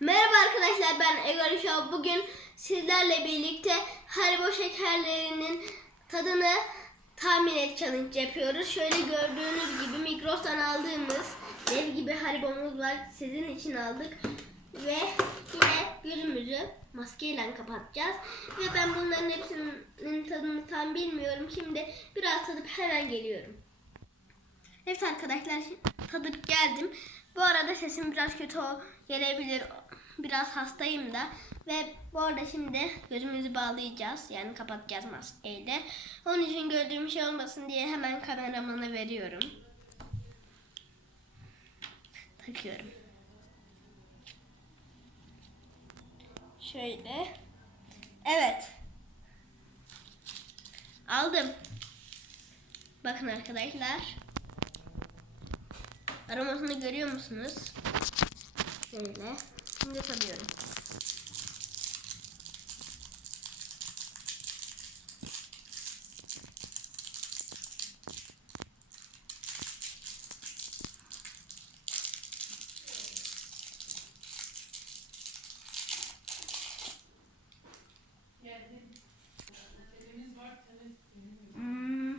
Merhaba arkadaşlar ben Egor Show. Bugün sizlerle birlikte Haribo şekerlerinin tadını tahmin et challenge yapıyoruz. Şöyle gördüğünüz gibi Migros'tan aldığımız dev gibi Haribo'muz var. Sizin için aldık. Ve yine gözümüzü maskeyle kapatacağız. Ve ben bunların hepsinin tadını tam bilmiyorum. Şimdi biraz tadıp hemen geliyorum. Evet arkadaşlar tadıp geldim. Bu arada sesim biraz kötü gelebilir. Biraz hastayım da. Ve bu arada şimdi gözümüzü bağlayacağız. Yani kapatacağız maskeyle. Onun için gördüğüm şey olmasın diye hemen kameramana veriyorum. Takıyorum. Şöyle. Evet. Aldım. Bakın arkadaşlar. Aromasını görüyor musunuz? Şöyle. Şimdi tadıyorum. Hmm.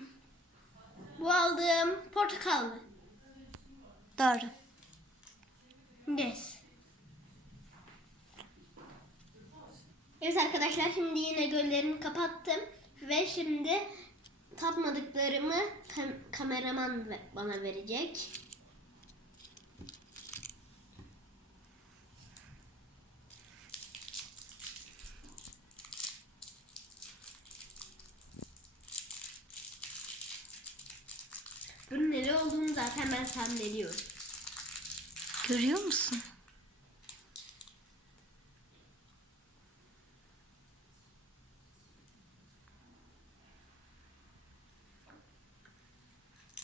Bu aldığım portakallı. Doğru. Yes. Evet arkadaşlar şimdi yine göllerimi kapattım ve şimdi tatmadıklarımı kam- kameraman bana verecek. Ben tahmin ediyorum. Görüyor musun?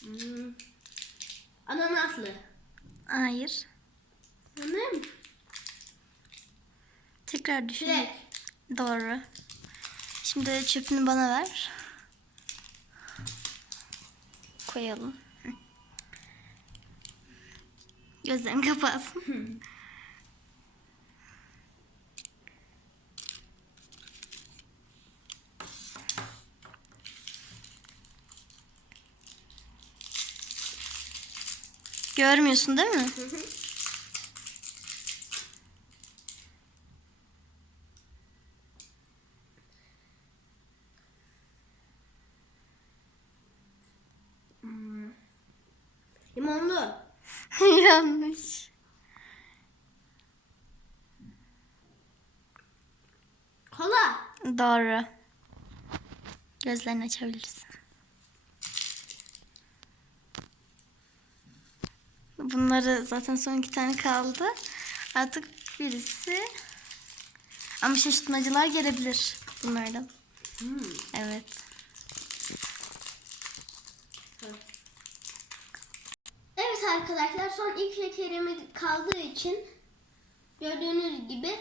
Hmm. Ananaslı. Hayır. Mı? Tekrar düşün. Çilek. Doğru. Şimdi çöpünü bana ver. Koyalım. Hı. Gözlerini kapatsın. Görmüyorsun değil mi? Hı hı. Hmm. Limonlu. Yanlış. Kola. Doğru. Gözlerini açabilirsin. Bunları zaten son iki tane kaldı. Artık birisi. Ama şaşırtmacılar gelebilir bunlardan. Hmm. Evet. Evet arkadaşlar son ilk şekerimiz kaldığı için gördüğünüz gibi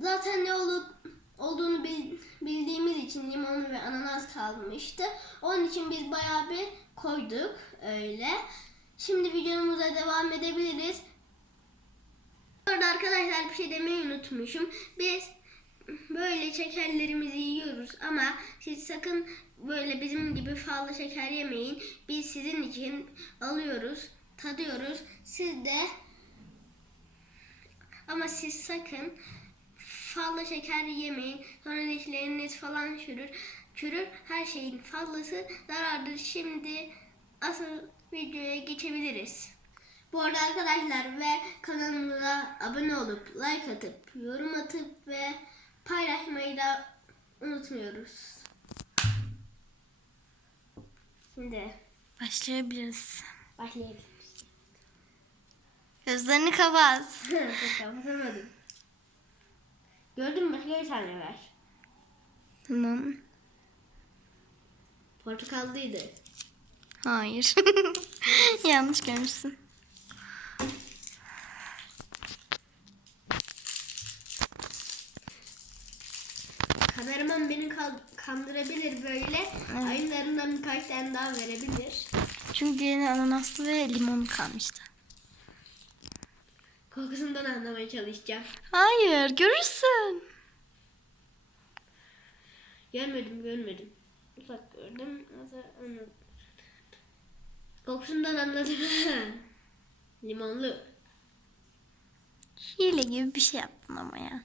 zaten ne olup olduğunu bil- bildiğimiz için limon ve ananas kalmıştı. Onun için biz bayağı bir koyduk öyle. Şimdi videomuza devam edebiliriz. Bu arada arkadaşlar bir şey demeyi unutmuşum. Biz böyle şekerlerimizi yiyoruz ama siz sakın böyle bizim gibi fazla şeker yemeyin. Biz sizin için alıyoruz, tadıyoruz. Siz de ama siz sakın fazla şeker yemeyin. Sonra dişleriniz falan çürür. Çürür. Her şeyin fazlası zarardır. Şimdi asıl videoya geçebiliriz. Bu arada arkadaşlar ve kanalımıza abone olup like atıp yorum atıp ve paylaşmayı da unutmuyoruz. Şimdi Başlayabiliriz. başlayabiliriz. Gözlerini kapat. Kapatamadım. Gördün mü? Başka bir tane ver. Tamam. Portakallıydı. Hayır. Yanlış görmüşsün. Kameraman beni kan- kandırabilir böyle. Aynılarından birkaç tane daha verebilir. Çünkü diğerine ananaslı ve limon kalmıştı. Koku kokusundan anlamaya çalışacağım. Hayır görürsün. Görmedim görmedim. Ufak gördüm. Anladım. Kokusundan anladım. Limonlu. Hile gibi bir şey yaptın ama ya.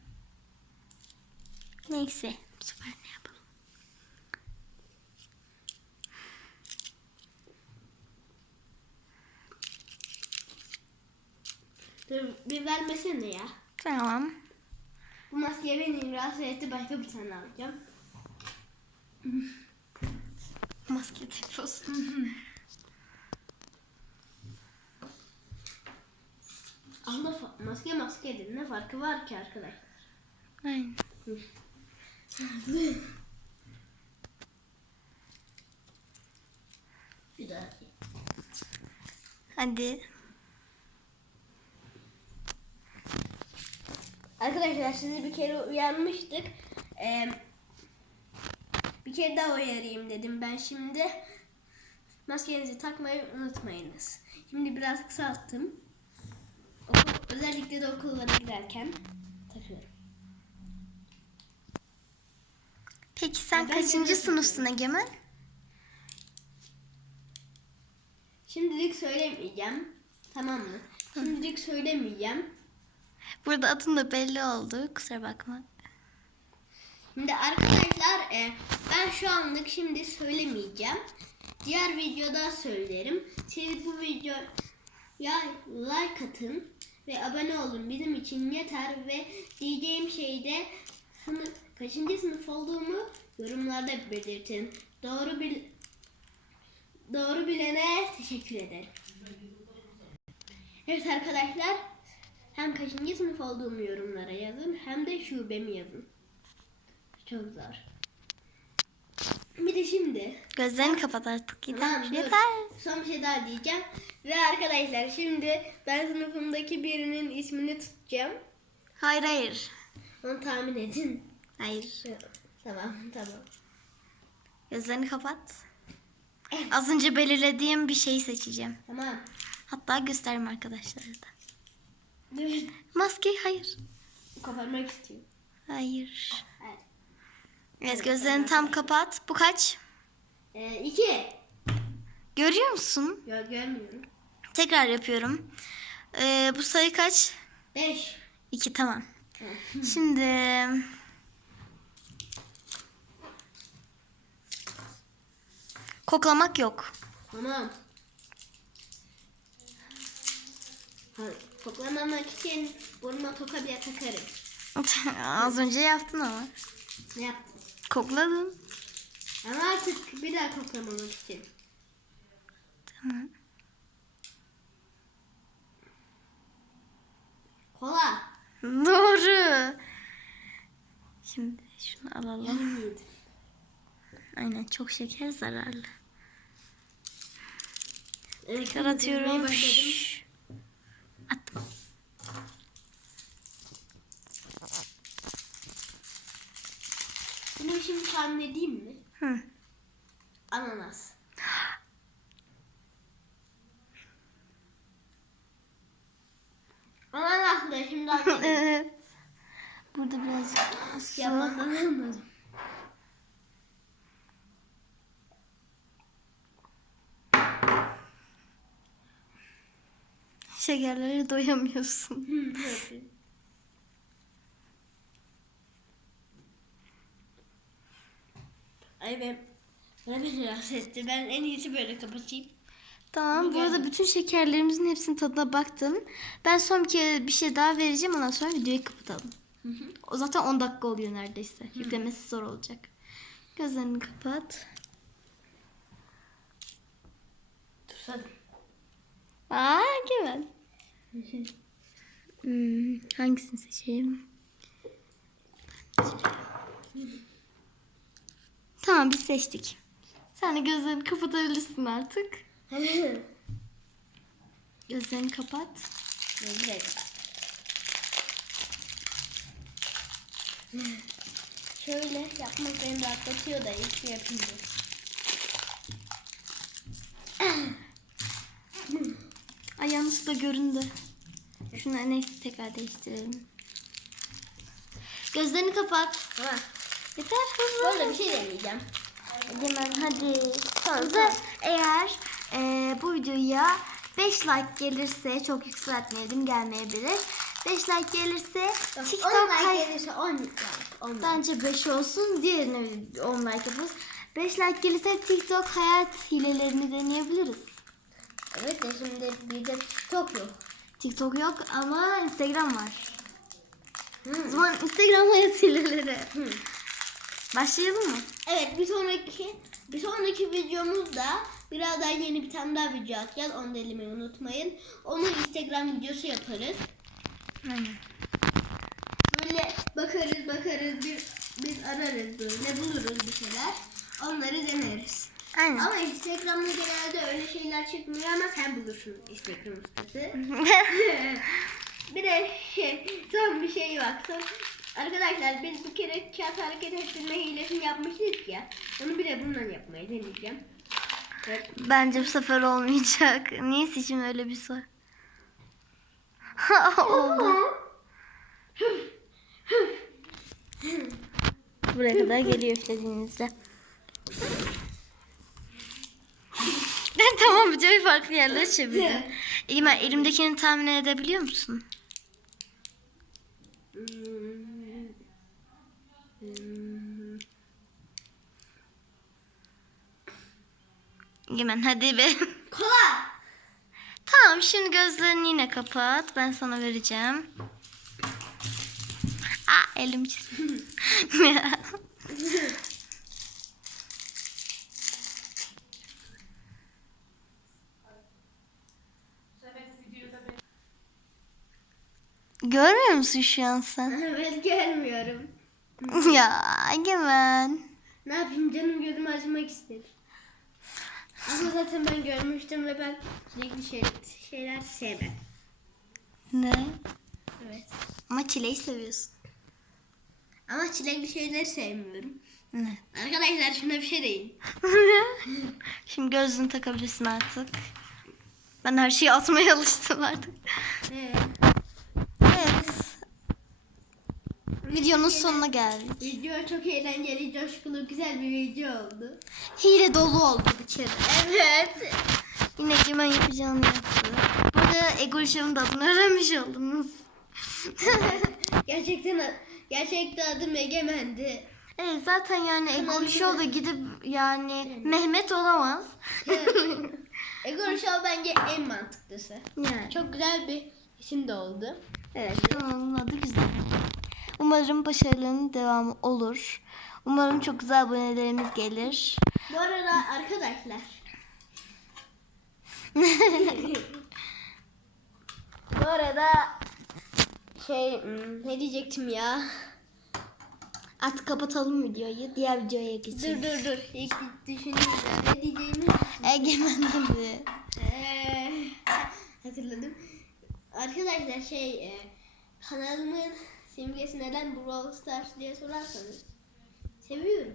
Neyse bu sefer Dur bir vermesene ya. Tamam. Bu maskeye beni rahatsız etti. Başka bir tane alacağım. Maske. Ama fa- maske maskedir. Ne farkı var ki arkadaş? Aynen. Hadi. Arkadaşlar sizi bir kere uyarmıştık. Ee, bir kere daha uyarayım dedim ben şimdi. Maskenizi takmayı unutmayınız. Şimdi biraz kısalttım. Okul, özellikle de okullara giderken takıyorum. Peki sen Ben kaçıncı sınıfsın Egemen? Şimdilik söylemeyeceğim. Tamam mı? Şimdilik söylemeyeceğim. Burada adın da belli oldu. Kusura bakma. Şimdi arkadaşlar e, ben şu anlık şimdi söylemeyeceğim. Diğer videoda söylerim. Siz bu videoya like atın ve abone olun. Bizim için yeter ve diyeceğim şey de sınıf, kaçıncı sınıf olduğumu yorumlarda belirtin. Doğru bil doğru bilene teşekkür ederim. Evet arkadaşlar hem kaçıncı sınıf olduğumu yorumlara yazın hem de şubemi yazın. Çok zor. Bir de şimdi. Gözlerini kapat artık. Tamam, Yeter. dur. Yeter. Son bir şey daha diyeceğim. Ve arkadaşlar şimdi ben sınıfımdaki birinin ismini tutacağım. Hayır hayır. Onu tahmin edin. Hayır. Tamam tamam. Gözlerini kapat. Az önce belirlediğim bir şeyi seçeceğim. Tamam. Hatta göstereyim arkadaşlara da. Maske hayır. Koparmak istiyorum. Hayır. Evet. Evet gözlerini tam kapat. Bu kaç? Ee, iki. Görüyor musun? Yok görmüyorum. Tekrar yapıyorum. Ee, bu sayı kaç? Beş. İki tamam. Şimdi koklamak yok. Tamam. Ha, Koklamamak için burnuma bile takarım. Az önce yaptın ama. Ne yaptın? Kokladın. Ama artık bir daha koklamamak için. Tamam. Kola. Doğru. Şimdi şunu alalım. Aynen çok şeker zararlı. Evet, Tekrar atıyorum. Bunu şimdi tahmin edeyim mi? Hı. Ananas. Ananas da şimdi evet. Burada birazcık su. Yapmadan. Şekerlere doyamıyorsun. Hı, evet. Ben bana beni rahatsız etti. Ben en iyisi böyle kapatayım. Tamam. Bu Bu arada geldi. bütün şekerlerimizin hepsinin tadına baktım. Ben son bir kere bir şey daha vereceğim. Ondan sonra videoyu kapatalım. Hı hı. O zaten 10 dakika oluyor neredeyse. Yüklemesi zor olacak. Gözlerini kapat. Tutsadım. Aa, güzel. Hmm, hangisini seçeyim? Tamam biz seçtik. Sen de gözlerini kapatabilirsin artık. Gözlerini kapat. Güzel kapat. Şöyle yapmak beni rahatlatıyor da ilk şey yapayım. Ay yanlışlıkla göründü. Şunu neyse tekrar değiştirelim. Gözlerini kapat. Ha. Yeter hızlı. arada bir şey deneyeceğim. Egemen hadi. Tamam. Eğer e, bu videoya 5 like gelirse çok yükseltmeyelim gelmeyebilir. 5 like gelirse TikTok 10 like hay- gelirse 10 like. 10 like. Bence 5 olsun. Diğerine 10 like yaparız. 5 like gelirse TikTok hayat hilelerini deneyebiliriz. Evet de şimdi bir de TikTok yok. TikTok yok ama Instagram var. O Hmm. zaman Instagram hayat hileleri. Hmm. Başlayalım mı? Evet bir sonraki bir sonraki videomuzda birazdan yeni bir tane daha video atacağız. Onu da elemeyi unutmayın. Onu Instagram videosu yaparız. Aynen. Böyle bakarız bakarız bir biz ararız böyle buluruz bir şeyler. Onları deneriz. Aynen. Ama Instagram'da genelde öyle şeyler çıkmıyor ama sen bulursun Instagram ustası. bir de şey, son bir şey var. Son, arkadaşlar biz bir kere kağıt hareket ettirme hilesini yapmıştık ya. Onu bir de bundan yapmayı deneyeceğim. Evet. Bence bu sefer olmayacak. Niyeyse şimdi öyle bir soru. Oldu. Buraya kadar geliyor üflediğinizde. Ben tamam videoyu farklı yerlere çevirdim. İlmer elimdekini tahmin edebiliyor musun? Hmm. Hmm. Egemen hadi be. Kola. Tamam şimdi gözlerini yine kapat. Ben sana vereceğim. Aa elim çizdi. Görmüyor musun şu an sen? evet gelmiyorum. ya Egemen. Ne yapayım canım gözüm açmak istedi. Ama zaten ben görmüştüm ve ben sürekli şey, şeyler sevmem. Ne? Evet. Ama çileği seviyorsun. Ama çilekli şeyleri sevmiyorum. Ne? Arkadaşlar şuna bir şey deyin. Şimdi gözlüğünü takabilirsin artık. Ben her şeyi atmaya alıştım artık. Ee, Evet. Videonun sonuna geldik. video çok eğlenceli, coşkulu, güzel bir video oldu. Hile dolu oldu bir kere. Evet. Yine Egemen yapacağını yaptı. Burada Egol Show'un da adını öğrenmiş oldunuz. gerçekten gerçekten adım Egemen'di. evet zaten yani Egol Kanalımızı- Show'da gidip yani Mehmet olamaz. Egor Show bence en mantıklısı. yani. Çok güzel bir isim de oldu. Evet kanalın adı güzel. Umarım başarılarının devamı olur. Umarım çok güzel abonelerimiz gelir. Bu arada arkadaşlar. Bu arada şey hmm, ne diyecektim ya? Artık kapatalım videoyu. Diğer videoya Dur geçelim. dur dur. İlk düşüneyim de ne diyeceğimi Egemen dedi. Ee, hatırladım. Arkadaşlar şey e, kanalımın simgesi neden Brawl Stars diye sorarsanız seviyorum.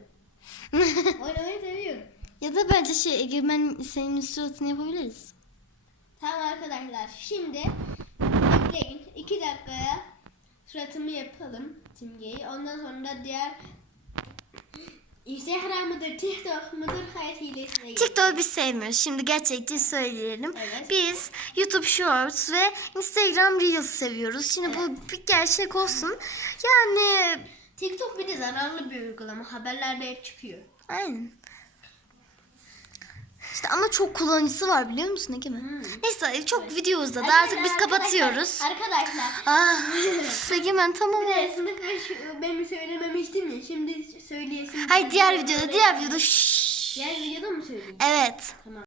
Oynamayı seviyorum. ya da bence şey Egemen senin suratını yapabiliriz. Tamam arkadaşlar şimdi bekleyin. iki dakikaya suratımı yapalım simgeyi. Ondan sonra diğer Instagram mıdır, TikTok mudur hayat hilesine gir. TikTok'u biz sevmiyoruz. Şimdi gerçekçi söyleyelim. Evet. Biz YouTube Shorts ve Instagram Reels seviyoruz. Şimdi bu bir gerçek olsun. Yani TikTok bir de zararlı bir uygulama. Haberlerde hep çıkıyor. aynen. İşte ama çok kullanıcısı var biliyor musun Egemen? Hmm. Neyse çok video uzadı. Arkadaşlar, Artık biz kapatıyoruz. Arkadaşlar Ah, Egemen tamam. Bir de sınıf benim söylememiştim ya. Şimdi söyleyesim. Hayır diğer videoda, diğer videoda. Şşş. Diğer videoda mı söyleyeyim? Evet. Tamam.